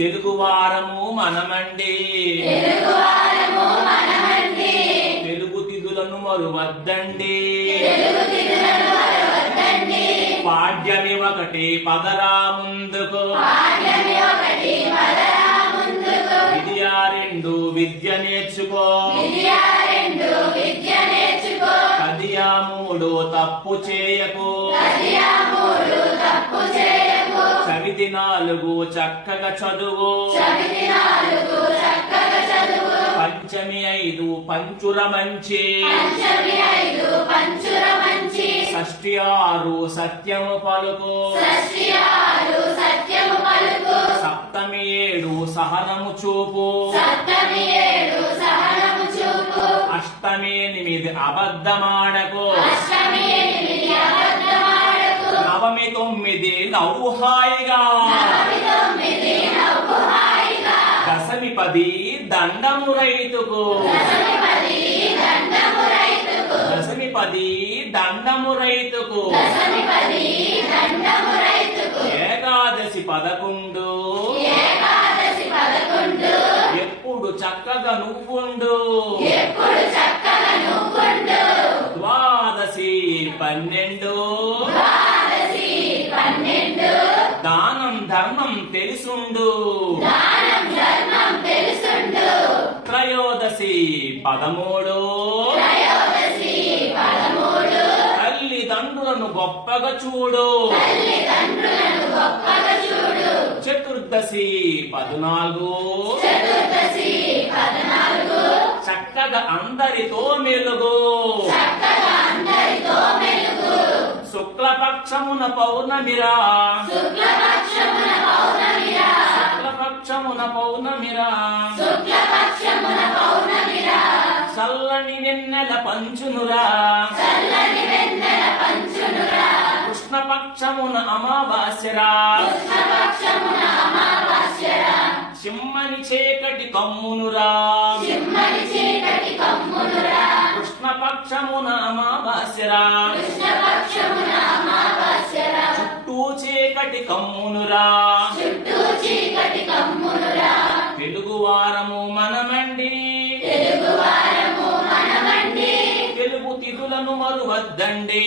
తెలుగువారము మనమండి తెలుగు తిథులను మరువద్దండి పాడ్యమి ఒకటి పదరా ముందుకు విద్యా రెండు విద్య నేర్చుకో కదియా మూడు తప్పు చేయకు చవితి నాలుగు చక్కగా చదువు పంచమి ఐదు పంచుర మంచి షష్ఠి ఆరు సత్యము పలుకు సప్తమి ఏడు సహనము చూపు అష్టమి ఎనిమిది అబద్ధమాడకు నవమి తొమ్మిది నవ్వు హాయిగా దశమి 10 దండము రైతుకు దశమి 10 దండము రైతుకు ఏకాదశి 11 ఎప్పుడు చక్కగా నువ్వుండు ద్వాదశి 12 దానం ధర్మం తెలుసుండు త్రయోదశి 13 తల్లిదండ్రులను గొప్పగా చూడు చతుర్దశి 14 చక్కగా అందరితో మెలుగు శుక్లపక్షమున పౌర్ణమిరా శుక్లపక్షమున పౌర్ణమిరా చల్లని వెన్నెల పంచునురా కృష్ణపక్షమున అమావాస్యరా సింహని చీకటి కమ్మునురా కృష్ణపక్షమున అమావాస్యరా చుట్టూ చీకటి కమ్మునురా తెలుగువారము మనమండి తెలుగు తిథులను మరువద్దండి